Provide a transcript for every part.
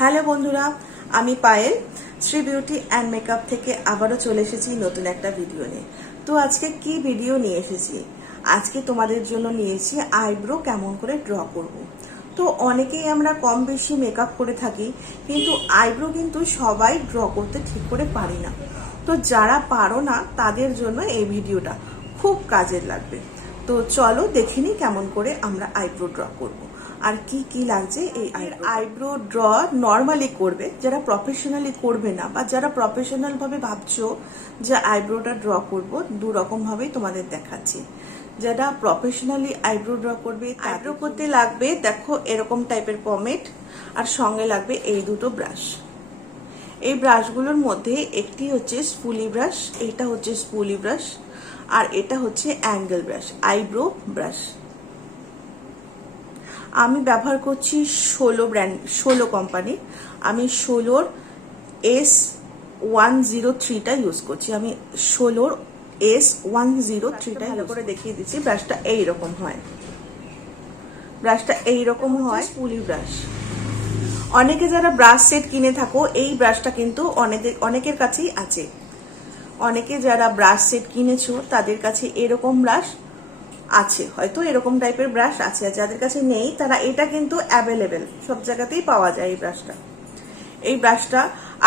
Hello বন্ধুরা, আমি Payel Shri beauty and makeup থেকে আবারও চলে এসেছি নতুন একটা ভিডিও নিয়ে। তো আজকে কি ভিডিও নিয়ে এসেছি, আজকে তোমাদের জন্য নিয়েছি আইব্রো কেমন করে ড্র করব। তো অনেকেই আমরা কম বেশি মেকআপ করে থাকি, কিন্তু আইব্রো কিন্তু সবাই ড্র করতে ঠিক করে পারি না। তো যারা পারো না তাদের জন্য এই ভিডিওটা খুব কাজের লাগবে। তো চলো দেখিনি কেমন করে আমরা আইব্রো ড্র করব আর কি কি লাগছে। এই আইব্রো ড্র নর্মালি করবে যারা প্রফেশনালি করবে না, বা যারা প্রফেশনাল ভাবে ভাবছো যে আইব্রোটা ড্র করব, দু রকম ভাবেই তোমাদের দেখাচ্ছি। যারা প্রফেশনালি আইব্রো ড্র করবে, আইব্রো করতে লাগবে দেখো এরকম টাইপের পমেট, আর সঙ্গে লাগবে এই দুটো ব্রাশ। এই ব্রাশগুলোর মধ্যে একটি হচ্ছে স্পুলি ব্রাশ, এটা হচ্ছে স্পুলি ব্রাশ, আর এটা হচ্ছে অ্যাঙ্গেল ব্রাশ, আইব্রো ব্রাশ। আমি ব্যবহার করছি 16 কোম্পানি। আমি 16 S103টা ইউজ করছি। আমি 16 S103টা ভালো করে দেখিয়ে দিচ্ছি। ব্রাশটা এইরকম হয়, ব্রাশটা এইরকম হয় স্পুলি ব্রাশ। অনেকে যারা ব্রাশ সেট কিনে থাকো, এই ব্রাশটা কিন্তু অনেকের কাছেই আছে। অনেকে যারা ব্রাশ সেট কিনেছো তাদের কাছে এরকম ব্রাশ আছে, হয়তো এরকম টাইপের ব্রাশ আছে। যাদের কাছে নেই তারা এটা কিন্তু অ্যাভেলেবেল, সব জায়গাতেই পাওয়া যায় এই ব্রাশটা। এই ব্রাশটা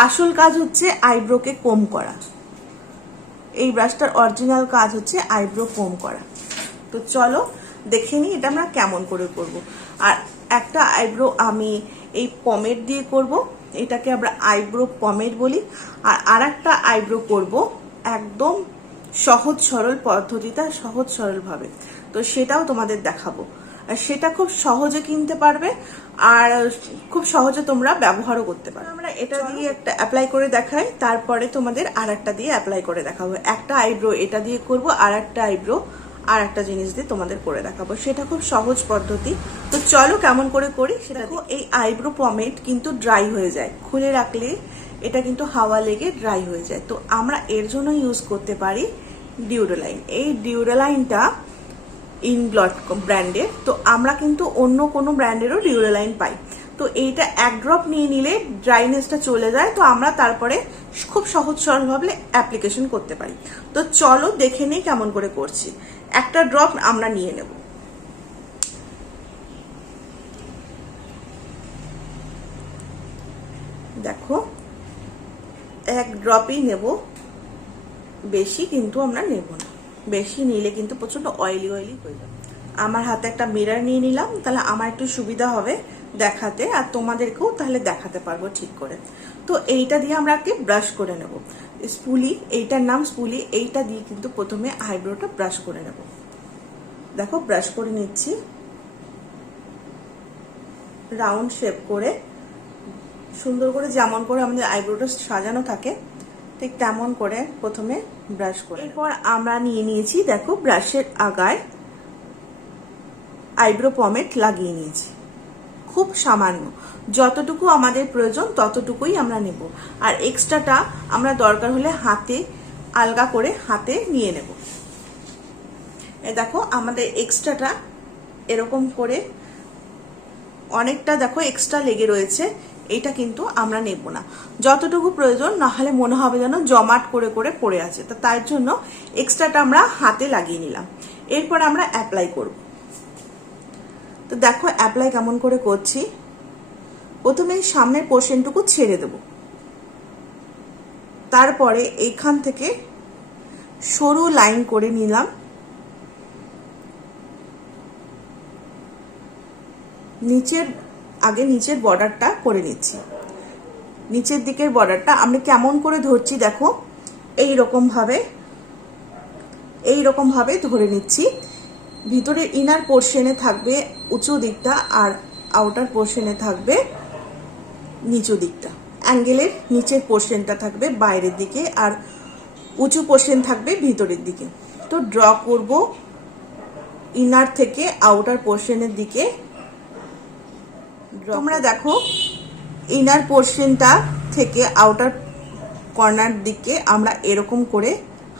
আসল কাজ হচ্ছে আইব্রোকে কম করা। এই ব্রাশটার অরিজিনাল কাজ হচ্ছে আইব্রো কম করা। তো চলো দেখে নিই এটা আমরা কেমন করে করব। আর একটা আইব্রো আমি এই পমেট দিয়ে করব, এটাকে আমরা আইব্রো পমেট বলি। আর একটা আইব্রো করব একদম সহজ সরল পদ্ধতিতে, সহজ সরল ভাবে। তো সেটাও তোমাদের দেখাবো, আর সেটা খুব সহজে কিনতে পারবে আর খুব সহজে তোমরা ব্যবহারও করতে পারবে। আমরা এটা দিয়ে একটা অ্যাপ্লাই করে দেখাই, তারপরে তোমাদের আর একটা দিয়ে অ্যাপ্লাই করে দেখাবো। একটা আইব্রো এটা দিয়ে করব, আর একটা আইব্রো আর একটা জিনিস দিয়ে তোমাদের করে দেখাবো। সেটা খুব সহজ পদ্ধতি। তো চলো কেমন করে করি সেটা দেখো। এই আইব্রো পমেট কিন্তু ড্রাই হয়ে যায়, খুলে রাখলে এটা কিন্তু হাওয়া লেগে ড্রাই হয়ে যায়। তো আমরা এর জন্য ইউজ করতে পারি ডিউরালাইন। এই ডিউরালাইনটা ইনগ্লট ব্র্যান্ডের। তো আমরা কিন্তু অন্য কোনো ব্র্যান্ডেরও ডিউরালাইন পাই। তো এইটা এক ড্রপ নিয়ে নিলে ড্রাইনেসটা চলে যায়, তো আমরা তারপরে খুব সহজ সরলভাবে অ্যাপ্লিকেশন করতে পারি। তো চলো দেখে নিই কেমন করে করছি। একটা ড্রপ আমরা নিয়ে নেব। দেখো এক ড্রপই নেব, বেশি কিন্তু আমরা নেব না। বেশি নিলে কিন্তু প্রচন্ড অয়েলি অয়েলি হয়ে যাবে। আমার হাতে একটা মিরর নিয়ে নিলাম, তাহলে আমার একটু সুবিধা হবে দেখাতে, আর তোমাদেরকেও তাহলে দেখাতে পারবো ঠিক করে। তো এইটা দিয়ে আমরা কি ব্রাশ করে নেব। স্পুলি, এইটার নাম স্পুলি। এইটা দিয়ে কিন্তু প্রথমে আইব্রোটা ব্রাশ করে নেব। দেখো ব্রাশ করে নিচ্ছি রাউন্ড শেপ করে, সুন্দর করে, যেমন করে আমাদের আইব্রোটা সাজানো থাকে ঠিক তেমন করে প্রথমে ব্রাশ করে। এরপর আমরা নিয়ে নিয়েছি দেখো ব্রাশের আগায় আইব্রো পমেট লাগিয়ে নিয়েছি, খুব সামান্য, যতটুকু আমাদের প্রয়োজন ততটুকুই আমরা নেব। আর এক্সট্রাটা আমরা দরকার হলে হাতে আলগা করে হাতে নিয়ে নেব। দেখো আমাদের এক্সট্রাটা এরকম করে অনেকটা দেখো এক্সট্রা লেগে রয়েছে, এটা কিন্তু আমরা নেব না। যতটুকু প্রয়োজন, না হলে মনে হবে যেন জমাট করে করে পড়ে আছে। তো তার জন্য এক্সট্রাটা আমরা হাতে লাগিয়ে নিলাম। এরপর আমরা অ্যাপ্লাই করব। তো দেখো অ্যাপ্লাই কেমন করে করছি। প্রথমে এই সামনের পোর্শনটুকু ছেড়ে দেব, তারপরে এইখান থেকে সরু লাইন করে নিলাম, নিচের বর্ডারটা করে নিচ্ছি। নিচের দিকের বর্ডারটা আমরা কেমন করে ধরছি দেখো, এইরকম ভাবে ধরে নিচ্ছি। ভিতরের ইনার পোর্শনে থাকবে উঁচু দিকটা, আর আউটার পোর্শনে থাকবে নিচু দিকটা। অ্যাঙ্গেলের নিচের পোর্শনটা থাকবে বাইরের দিকে, আর উঁচু পোর্শন থাকবে ভিতরের দিকে। তো ড্র করব ইনার থেকে আউটার পোর্শনের দিকে। তোমরা দেখো ইনার পোর্শনটা থেকে আউটার কর্নার দিকে আমরা এরকম করে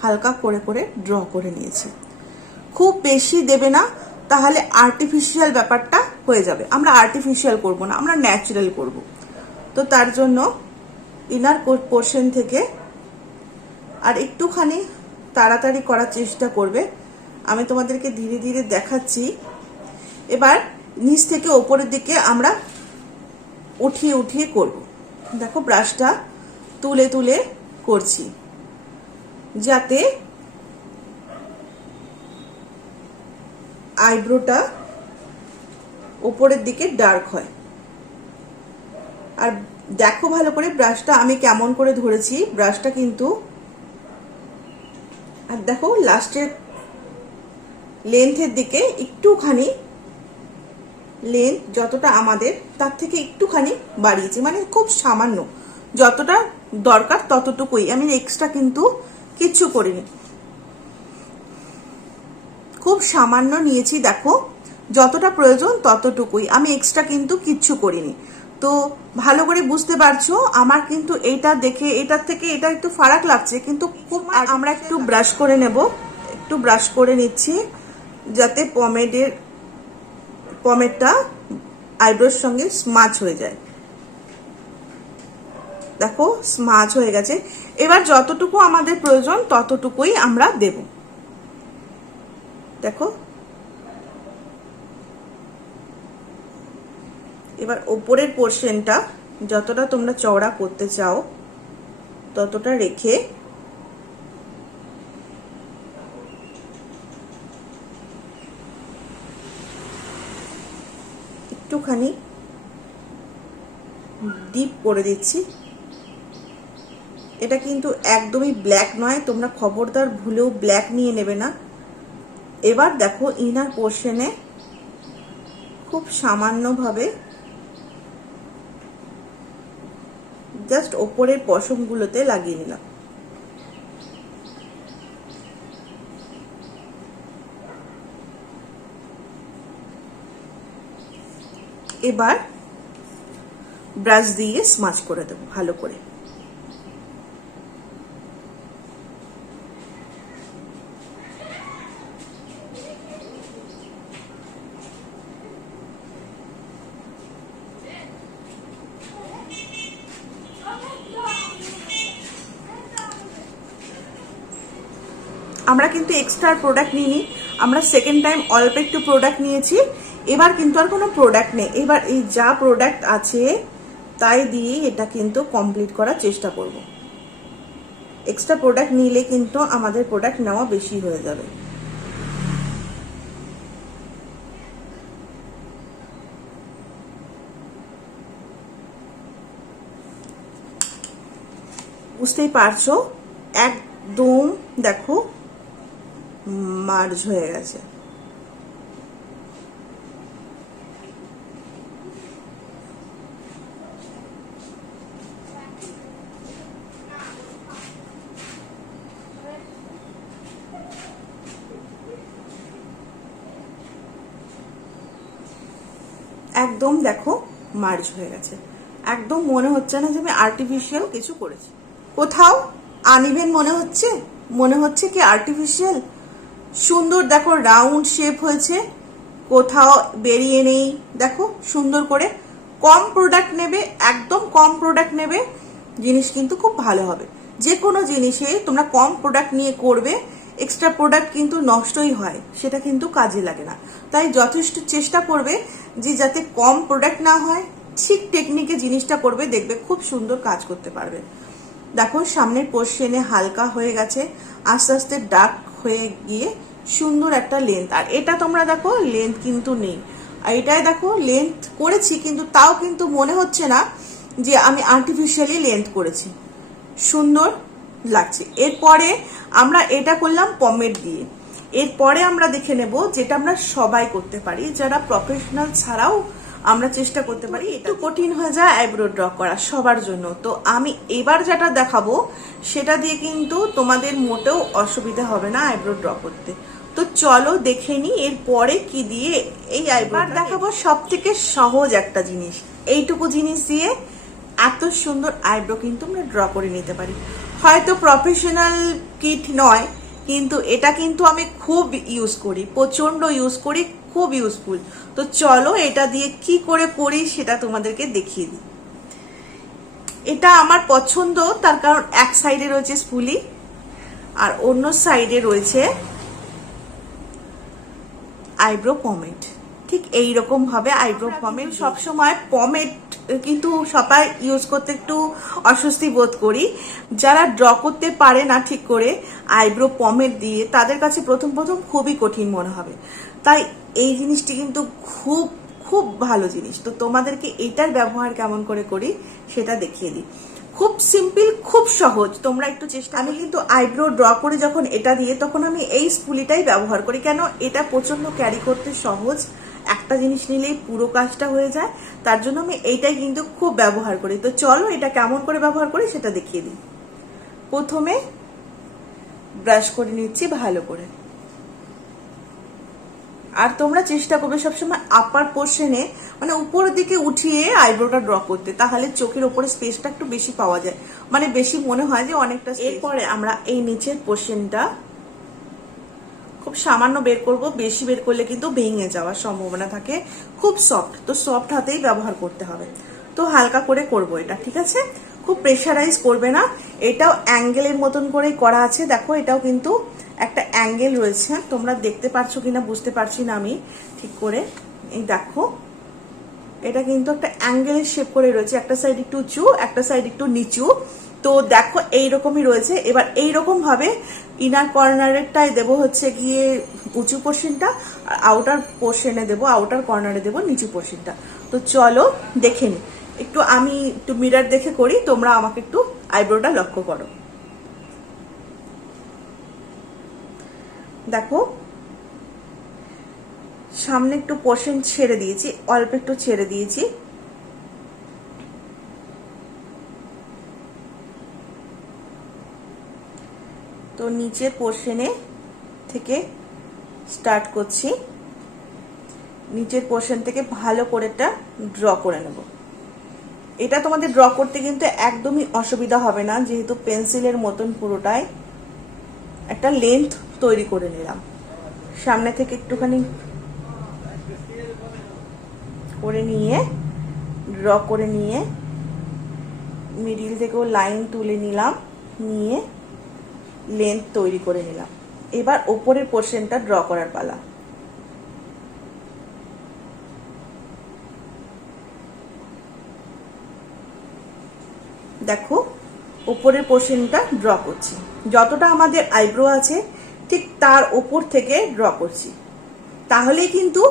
হালকা করে করে ড্র করে নিয়েছি। খুব বেশি দেবে না, তাহলে আর্টিফিশিয়াল ব্যাপারটা হয়ে যাবে। আমরা আর্টিফিশিয়াল করব না, আমরা ন্যাচারাল করব। তো তার জন্য ইনার পোর্শন থেকে আর একটুখানি তাড়াতাড়ি করার চেষ্টা করবে। আমি তোমাদেরকে ধীরে ধীরে দেখাচ্ছি। এবার নিচ থেকে ওপরের দিকে আমরা উঠিয়ে উঠিয়ে করব। দেখো ব্রাশটা তুলে তুলে করছি যাতে আইব্রোটা ওপরের দিকে ডার্ক হয়। আর দেখো ভালো করে ব্রাশটা আমি কেমন করে ধরেছি, ব্রাশটা কিন্তু, আর দেখো লাস্টের লেন্থের দিকে একটুখানি লেন্থ যতটা আমাদের তার থেকে একটুখানি বাড়িয়েছি, মানে খুব সামান্য, যতটা দরকার ততটুকুই, আমি এক্সট্রা কিন্তু কিচ্ছু করিনি, খুব সামান্য নিয়েছি। দেখো যতটা প্রয়োজন ততটুকুই, আমি এক্সট্রা কিন্তু কিচ্ছু করিনি। তো ভালো করে বুঝতে পারছো আমার কিন্তু এইটা দেখে এটার থেকে এটা একটু ফারাক লাগছে, কিন্তু খুব আমরা একটু ব্রাশ করে নেব, একটু ব্রাশ করে নিচ্ছি যাতে পমেডটা আইব্রোর সঙ্গে স্মাচ হয়ে যায়। দেখো স্মাচ হয়ে গেছে। এবার যতটুকু আমাদের প্রয়োজন ততটুকুই আমরা দেব। দেখো এবার ওপরের পোর্শনটা যতটা তোমরা চওড়া করতে চাও ততটা রেখে একটুখানি ডিপ করে দিচ্ছি। এটা কিন্তু একদমই ব্ল্যাক নয়, তোমরা খবরদার ভুলেও ব্ল্যাক নিয়ে নেবে না। এবার দেখো ইনার পোর্শনে খুব সামান্যভাবে জাস্ট ওপরের পশমগুলোতে লাগিয়ে নিলাম। এবার ব্রাশ দিয়ে স্মাচ করে দেবো ভালো করে। আমরা কিন্তু এক্সট্রা প্রোডাক্ট নিইনি, আমরা সেকেন্ড টাইম অল্প একটু প্রোডাক্ট নিয়েছি। এবার কিন্তু আর কোনো প্রোডাক্ট নেই, এবার এই যা প্রোডাক্ট আছে তাই দিয়ে এটা কিন্তু কমপ্লিট করার চেষ্টা করব। এক্সট্রা প্রোডাক্ট নিলে কিন্তু আমাদের প্রোডাক্ট নেওয়া বেশি হয়ে যাবে। বুঝতেই পারছো একদম দেখো মার্জ হয়ে গেছে। একদম দেখো মার্জ হয়ে গেছে, একদম মনে হচ্ছে না যে আমি আর্টিফিশিয়াল কিছু করেছি। কোথাও আনইভেন মনে হচ্ছে কি আর্টিফিশিয়াল। সুন্দর দেখো রাউন্ড শেপ হয়েছে, কোথাও বেরিয়ে নেই। দেখো সুন্দর করে কম প্রোডাক্ট নেবে, একদম কম প্রোডাক্ট নেবে, জিনিস কিন্তু খুব ভালো হবে। যে কোনো জিনিসে তোমরা কম প্রোডাক্ট নিয়ে করবে, এক্সট্রা প্রোডাক্ট কিন্তু নষ্টই হয়, সেটা কিন্তু কাজে লাগে না। তাই যথেষ্ট চেষ্টা করবে যে যাতে কম প্রোডাক্ট না হয়, ঠিক টেকনিকে জিনিসটা করবে, দেখবে খুব সুন্দর কাজ করতে পারবে। দেখো সামনের পোর্শনে হালকা হয়ে গেছে, আস্তে আস্তে ডার্ক হয়ে গিয়ে সুন্দর একটা লেন্থ। আর এটা তোমরা দেখো লেন্থ কিন্তু নেই, আর এটাই দেখো লেন্থ করেছি, কিন্তু তাও কিন্তু মনে হচ্ছে না যে আমি আর্টিফিশিয়ালি লেন্থ করেছি, সুন্দর লাগছে। এরপরে আমরা এটা করলাম পমেড দিয়ে। এরপরে আমরা দেখে নেব যেটা আমরা সবাই করতে পারি, যারা প্রফেশনাল ছাড়াও আমরা চেষ্টা করতে পারি। একটু কঠিন হয়ে যায় আইব্রো ড্র করা সবার জন্য, তো আমি এবার যেটা দেখাবো সেটা দিয়ে কিন্তু তোমাদের মোটেও অসুবিধা হবে না আইব্রো ড্র করতে। তো চলো দেখে নি এরপরে কি দিয়ে এই আইব্রো দেখাবো। সব থেকে সহজ একটা জিনিস, এইটুকু জিনিস দিয়ে এত সুন্দর আইব্রো কিন্তু আমরা ড্র করে নিতে পারি। হয়তো প্রফেশনাল কিট নয়, কিন্তু এটা কিন্তু আমি খুব ইউজ করি, প্রচন্ড ইউজ করি, খুব ইউজফুল। তো চলো এটা দিয়ে কি করে করি সেটা তোমাদেরকে দেখিয়ে দিই। এটা আমার পছন্দ, তার কারণ এক সাইডে রয়েছে স্পুলি আর অন্য সাইডে রয়েছে আইব্রো পমেড। ঠিক এইরকম ভাবে আইব্রো পমেড, সবসময় পমেড কিন্তু সবাই ইউজ করতে একটু অস্বস্তি বোধ করি। যারা ড্র করতে পারে না ঠিক করে আইব্রো পমেড দিয়ে, তাদের কাছে প্রথম প্রথম খুবই কঠিন মনে হবে। তাই এই জিনিসটি কিন্তু খুব খুব ভালো জিনিস। তো তোমাদেরকে এইটার ব্যবহার কেমন করে করি সেটা দেখিয়ে দিই। খুব সিম্পল, খুব সহজ, তোমরা একটু চেষ্টা। আমি কিন্তু আইব্রো ড্র করে যখন এটা দিয়ে, তখন আমি এই স্পুলিটাই ব্যবহার করি। কেন? এটা প্রচন্ড ক্যারি করতে সহজ, একটা জিনিস নিলেই পুরো কাজটা হয়ে যায়। তার জন্য আমি এইটাই কিন্তু খুব ব্যবহার করি। তো চলো এটা কেমন করে ব্যবহার করি সেটা দেখিয়ে দিই। প্রথমে ব্রাশ করে নিচ্ছি ভালো করে। আর তোমরা চেষ্টা করবে সবসময় আপার পোর্শনে, মানে উপরের দিকে উঠিয়ে আইব্রোটা ড্র করতে, তাহলে চোখের উপরে স্পেসটা একটু বেশি পাওয়া যায়, মানে বেশি মনে হয় যে অনেকটা। এরপরে আমরা এই নিচের পোর্শনটা খুব সামান্য বের করব, বেশি বের করলে কিন্তু ভেঙে যাওয়ার সম্ভাবনা থাকে। খুব সফট, তো সফট হাতেই ব্যবহার করতে হবে। তো হালকা করে করব এটা, ঠিক আছে? খুব প্রেশারাইজ করবে না। এটাও অ্যাঙ্গেলের মতন করেই করা আছে। দেখো এটাও কিন্তু একটা অ্যাঙ্গেল রয়েছে, তোমরা দেখতে পারছো কিনা বুঝতে পারছি না আমি ঠিক করে। এই দেখো এটা কিন্তু একটা অ্যাঙ্গেলের শেপ করে রয়েছে, একটা সাইড একটু উঁচু একটা সাইড একটু নিচু। তো দেখো এইরকমই রয়েছে। এবার এইরকম ভাবে ইনার কর্নারেরটাই দেবো হচ্ছে গিয়ে উঁচু পোর্শনটা, আর আউটার পোর্শনে দেবো, আউটার কর্নারে দেবো নিচু পোর্শনটা। তো চলো দেখে নি একটু, আমি একটু মিরর দেখে করি, তোমরা আমাকে একটু আইব্রোটা লক্ষ্য করো। দেখো সামনে একটু পোর্শন ছেড়ে দিয়েছি, অল্প একটু ছেড়ে দিয়েছি। তো নিচের পোর্শনে থেকে স্টার্ট করছি। নিচের পোর্শন থেকে ভালো করে এটা ড্র করে নেব। এটা তোমাদের ড্র করতে কিন্তু একদমই অসুবিধা হবে না, যেহেতু পেন্সিলের মতন পুরোটাই একটা লেন্থ তৈরি করে নিলাম। সামনে থেকে একটুখানি করে নিয়ে ড্র করে নিয়ে মিডিল থেকেও লাইন তুলে নিলাম, নিয়ে লেন্থ তৈরি করে নিলাম। এবার ওপরের পোর্শনটা ড্র করার পালা। দেখো উপরের পোর্শনটা ড্র করছি, যতটা আমাদের আইব্রো আছে ঠিক তার ওপর থেকে ড্র করছি, তাহলেই কিন্তু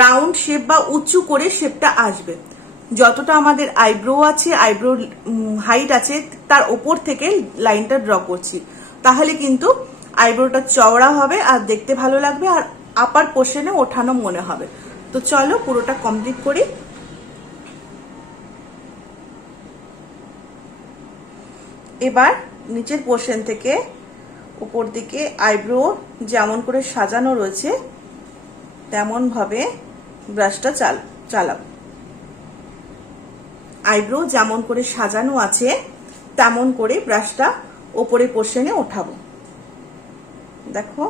রাউন্ড শেপ বা উঁচু করে শেপটা আসবে। যতটা আমাদের আইব্রো আছে, আইব্রো হাইট আছে, তার ওপর থেকে লাইনটা ড্র করছি, তাহলে কিন্তু আইব্রোটা চওড়া হবে আর দেখতে ভালো লাগবে, আর আপার পোর্শনে ওঠানো মনে হবে। তো চলো পুরোটা কমপ্লিট করি। এবার নিচের পোর্শন থেকে উপর দিকে আইব্রো যেমন করে সাজানো রয়েছে তেমন ভাবে ব্রাশটা চালাবো। আইব্রো যেমন করে সাজানো আছে তেমন করে ব্রাশটা ওপরে পোর্শনে ওঠাবো। দেখো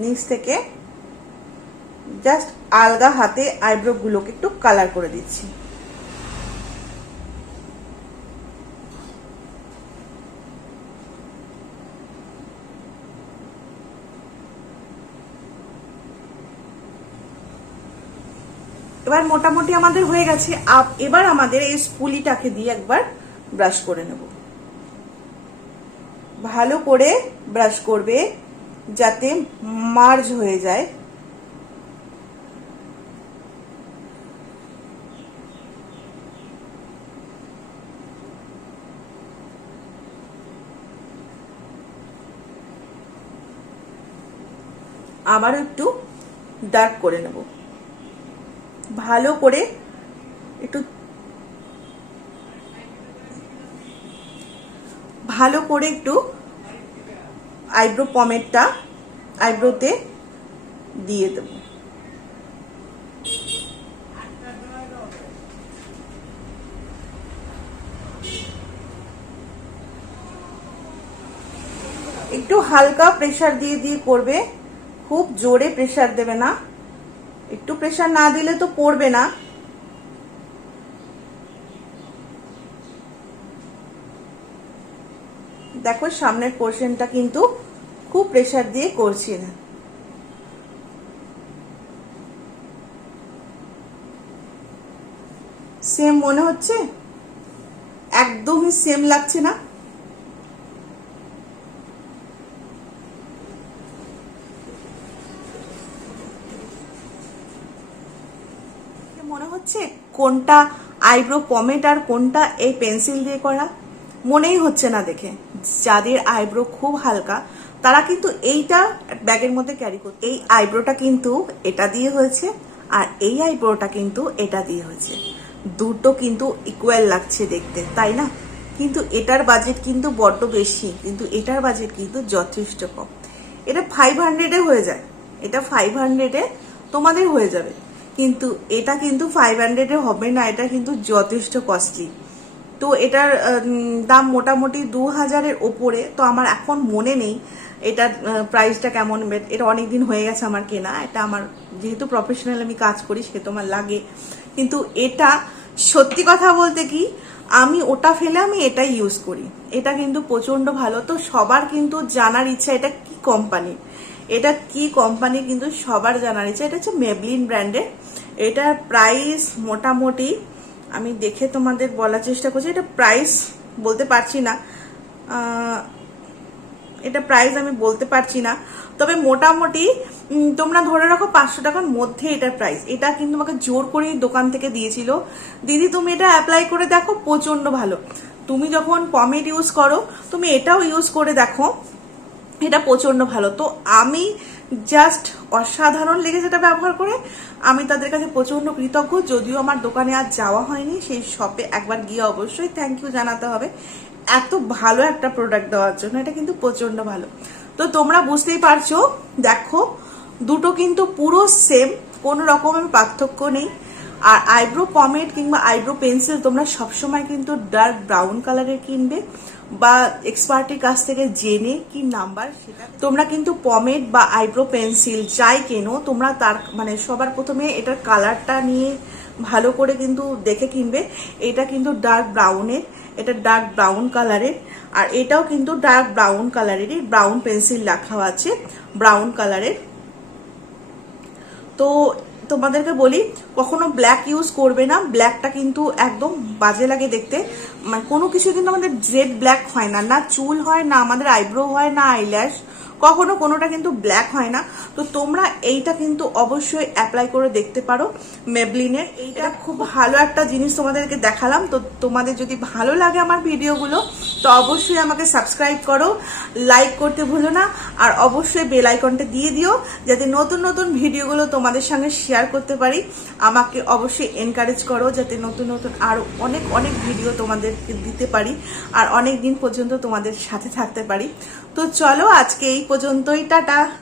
নিচ থেকে জাস্ট আলগা হাতে আইব্রো গুলোকে একটু কালার করে দিচ্ছি। এবার মোটামুটি আমাদের হয়ে গেছে। এবার আমাদের এই স্পুলিটাকে দিয়ে একবার ব্রাশ করে নেব। ভালো করে ব্রাশ করবে যাতে মার্জ হয়ে যায়। আবার একটু ডার্ক করে নেব, ভালো করে একটু আইব্রো পমেডটা আইব্রোতে দিয়ে দেব। একটু হালকা প্রেসার দিয়ে দিয়ে করবে, খুব জোরে প্রেসার দেবে না। একটু প্রেসার না দিলে তো পড়বে না। দেখো সামনের পোর্শনটা কিন্তু খুব প্রেসার দিয়ে করছি না। সেম মনে হচ্ছে? একদমই সেম লাগছে না? মনে হচ্ছে কোনটা আইব্রো পমেট আর কোনটা এই পেন্সিল দিয়ে করা? মনেই হচ্ছে না দেখে। যাদের আইব্রো খুব হালকা তারা কিন্তু এইটা ব্যাগের মধ্যে ক্যারি করতে। এই আইব্রোটা কিন্তু এটা দিয়ে হয়েছে আর এই আইব্রোটা কিন্তু এটা দিয়ে হয়েছে, দুটো কিন্তু ইকুয়াল লাগছে দেখতে, তাই না? কিন্তু এটার বাজেট কিন্তু বড্ড বেশি, কিন্তু এটার বাজেট কিন্তু যথেষ্ট কম। এটা 500-এ হয়ে যায়, এটা 500-এ তোমাদের হয়ে যাবে, কিন্তু এটা কিন্তু 500-এ হবে না, এটা কিন্তু যথেষ্ট কস্টলি। তো এটার দাম মোটামুটি 2000-এর ওপরে। তো আমার এখন মনে নেই এটার প্রাইসটা কেমন, এটা অনেকদিন হয়ে গেছে আমার কেনা। এটা আমার যেহেতু প্রফেশনাল আমি কাজ করি সেহেতু আমার লাগে, কিন্তু এটা সত্যি কথা বলতে কি আমি ওটা ফেলে আমি এটা ইউজ করি। এটা কিন্তু প্রচন্ড ভালো। তো সবার কিন্তু জানার ইচ্ছা এটা কি কোম্পানি, এটা কি কোম্পানি কিন্তু সবার জানার ইচ্ছা। এটা হচ্ছে মেবলিন ব্র্যান্ডের। এটার প্রাইস মোটামুটি আমি দেখে তোমাদের বলার চেষ্টা করছি, এটা প্রাইস বলতে পারছি না, এটা প্রাইস আমি বলতে পারছি না, তবে মোটামুটি তোমরা ধরে রাখো 500 টাকার মধ্যে এটার প্রাইস। এটা কিন্তু আমাকে জোর করে দোকান থেকে দিয়েছিল, দিদি তুমি এটা অ্যাপ্লাই করে দেখো প্রচন্ড ভালো। তুমি যখন পমেড ইউজ করো তুমি এটাও ইউজ করে দেখো, এটা প্রচন্ড ভালো। তো আমি জাস্ট অসাধারণ লেগেছে এটা ব্যবহার করে, আমি তাদের কাছে প্রচন্ড কৃতজ্ঞ। যদিও আমার দোকানে আর যাওয়া হয়নি, সেই শপে একবার গিয়ে অবশ্যই থ্যাংক ইউ জানাতে হবে এত ভালো একটা প্রোডাক্ট দেওয়ার জন্য। এটা কিন্তু প্রচন্ড ভালো। তো তোমরা বুঝতেই পারছো, দেখো দুটো কিন্তু পুরো সেম, কোনো রকমের পার্থক্য নেই। আর আইব্রো পমেড কিংবা আইব্রো পেন্সিল তোমরা সবসময় কিন্তু ডার্ক ব্রাউন কালারের কিনবে, বা এক্সপার্টের কাছ থেকে জেনে কি নাম্বার সেটা। তোমরা কিন্তু পমেড বা আইব্রো পেন্সিল যাই কেনো তোমরা তার মানে সবার প্রথমে এটার কালারটা নিয়ে ভালো করে কিন্তু দেখে কিনবে। এটা কিন্তু ডার্ক ব্রাউনের, এটা ডার্ক ব্রাউন কালারের, আর এটাও কিন্তু ডার্ক ব্রাউন কালারেরই, ব্রাউন পেন্সিল লেখা আছে ব্রাউন কালারের। তো তোমাদেরকে বলি কখনো ব্ল্যাক ইউজ করবে না, ব্ল্যাকটা কিন্তু একদম বাজে লাগে দেখতে। মানে কোনো কিছু কিন্তু আমাদের জেড ব্ল্যাক হয় না, না চুল হয়, না আমাদের আইব্রো হয়, না আইল্যাশ, কখনো কোনোটা কিন্তু ব্ল্যাক হয় না। তো তোমরা এইটা কিন্তু অবশ্যই অ্যাপ্লাই করে দেখতে পারো মেবলিনের। এইটা খুব ভালো একটা জিনিস তোমাদেরকে দেখালাম। তো তোমাদের যদি ভালো লাগে আমার ভিডিওগুলো তো অবশ্যই আমাকে সাবস্ক্রাইব করো, লাইক করতে ভুলো না, আর অবশ্যই বেল আইকনটা দিয়ে দিও যাতে নতুন নতুন ভিডিওগুলো তোমাদের সঙ্গে শেয়ার করতে পারি। আমাকে অবশ্যই এনকারেজ করো যাতে নতুন নতুন আরও অনেক অনেক ভিডিও তোমাদেরকে দিতে পারি আর অনেক দিন পর্যন্ত তোমাদের সাথে থাকতে পারি। তো চলো আজকে এই পর্যন্তই, টাটা।